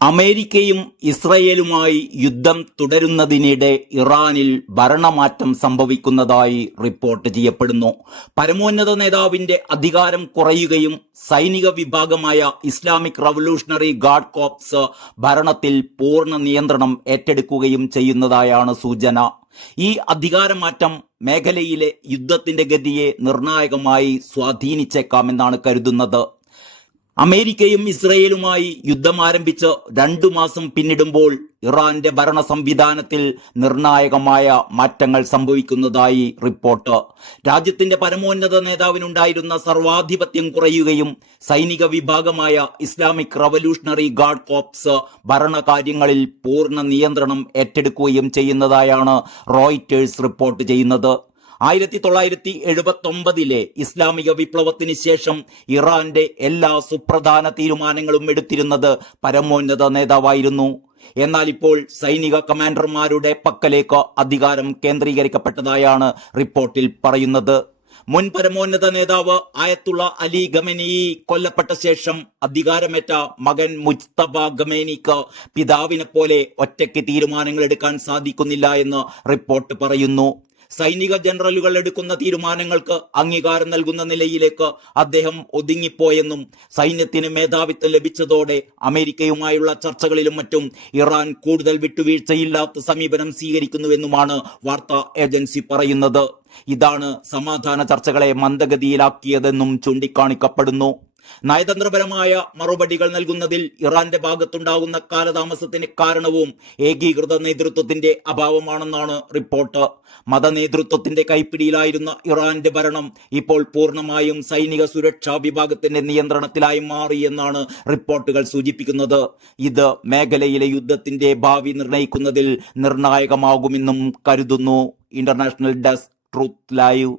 അമേരിക്കയും ഇസ്രയേലുമായി യുദ്ധം തുടരുന്നതിനിടെ ഇറാനിൽ ഭരണമാറ്റം സംഭവിക്കുന്നതായി റിപ്പോർട്ട് ചെയ്യപ്പെടുന്നു. പരമോന്നത നേതാവിന്റെ അധികാരം കുറയുകയും സൈനിക വിഭാഗമായ ഇസ്ലാമിക് റവല്യൂഷണറി ഗാർഡ് കോർപ്സ് ഭരണത്തിൽ പൂർണ്ണ നിയന്ത്രണം ഏറ്റെടുക്കുകയും ചെയ്യുന്നതായാണ് സൂചന. ഈ അധികാരമാറ്റം മേഖലയിലെ യുദ്ധത്തിന്റെ ഗതിയെ നിർണായകമായി സ്വാധീനിച്ചേക്കാമെന്നാണ് കരുതുന്നത്. അമേരിക്കയും ഇസ്രയേലുമായി യുദ്ധം ആരംഭിച്ച് 2 മാസം പിന്നിടുമ്പോൾ ഇറാന്റെ ഭരണ സംവിധാനത്തിൽ നിർണായകമായ മാറ്റങ്ങൾ സംഭവിക്കുന്നതായി റിപ്പോർട്ട്. രാജ്യത്തിന്റെ പരമോന്നത നേതാവിനുണ്ടായിരുന്ന സർവാധിപത്യം കുറയുകയും സൈനിക വിഭാഗമായ ഇസ്ലാമിക് റവല്യൂഷണറി ഗാർഡ് കോർപ്സ് ഭരണകാര്യങ്ങളിൽ പൂർണ്ണ നിയന്ത്രണം ഏറ്റെടുക്കുകയും ചെയ്യുന്നതായാണ് റോയിറ്റേഴ്സ് റിപ്പോർട്ട് ചെയ്യുന്നത്. 1979 ഇസ്ലാമിക വിപ്ലവത്തിന് ശേഷം ഇറാന്റെ എല്ലാ സുപ്രധാന തീരുമാനങ്ങളും എടുത്തിരുന്നത് പരമോന്നത നേതാവായിരുന്നു. എന്നാൽ ഇപ്പോൾ സൈനിക കമാൻഡർമാരുടെ പക്കലേക്ക് അധികാരം കേന്ദ്രീകരിക്കപ്പെട്ടതായാണ് റിപ്പോർട്ടിൽ പറയുന്നത്. മുൻ പരമോന്നത നേതാവ് ആയത്തുള്ള അലി ഖമേനി കൊല്ലപ്പെട്ട ശേഷം അധികാരമേറ്റ മകൻ മുജ്തബ ഖമേനിക്ക് പിതാവിനെ പോലെ ഒറ്റയ്ക്ക് തീരുമാനങ്ങൾ എടുക്കാൻ സാധിക്കുന്നില്ല എന്ന് റിപ്പോർട്ട് പറയുന്നു. സൈനിക ജനറലുകൾ എടുക്കുന്ന തീരുമാനങ്ങൾക്ക് അംഗീകാരം നൽകുന്ന നിലയിലേക്ക് അദ്ദേഹം ഒതുങ്ങിപ്പോയെന്നും സൈന്യത്തിന് മേധാവിത്വം ലഭിച്ചതോടെ അമേരിക്കയുമായുള്ള ചർച്ചകളിലും മറ്റും ഇറാൻ കൂടുതൽ വിട്ടുവീഴ്ചയില്ലാത്ത സമീപനം സ്വീകരിക്കുന്നുവെന്നുമാണ് വാർത്താ ഏജൻസി പറയുന്നത്. ഇതാണ് സമാധാന ചർച്ചകളെ മന്ദഗതിയിലാക്കിയതെന്നും ചൂണ്ടിക്കാണിക്കപ്പെടുന്നു. നയതന്ത്രപരമായ മറുപടികൾ നൽകുന്നതിൽ ഇറാന്റെ ഭാഗത്തുണ്ടാകുന്ന കാലതാമസത്തിന് കാരണവും ഏകീകൃത നേതൃത്വത്തിന്റെ അഭാവമാണെന്നാണ് റിപ്പോർട്ട്. മതനേതൃത്വത്തിന്റെ കൈപ്പിടിയിലായിരുന്ന ഇറാന്റെ ഭരണം ഇപ്പോൾ പൂർണ്ണമായും സൈനിക സുരക്ഷാ വിഭാഗത്തിന്റെ നിയന്ത്രണത്തിലായി മാറിയെന്നാണ് റിപ്പോർട്ടുകൾ സൂചിപ്പിക്കുന്നത്. ഇത് മേഖലയിലെ യുദ്ധത്തിന്റെ ഭാവി നിർണയിക്കുന്നതിൽ നിർണായകമാകുമെന്നും കരുതുന്നു. International desk, truth live.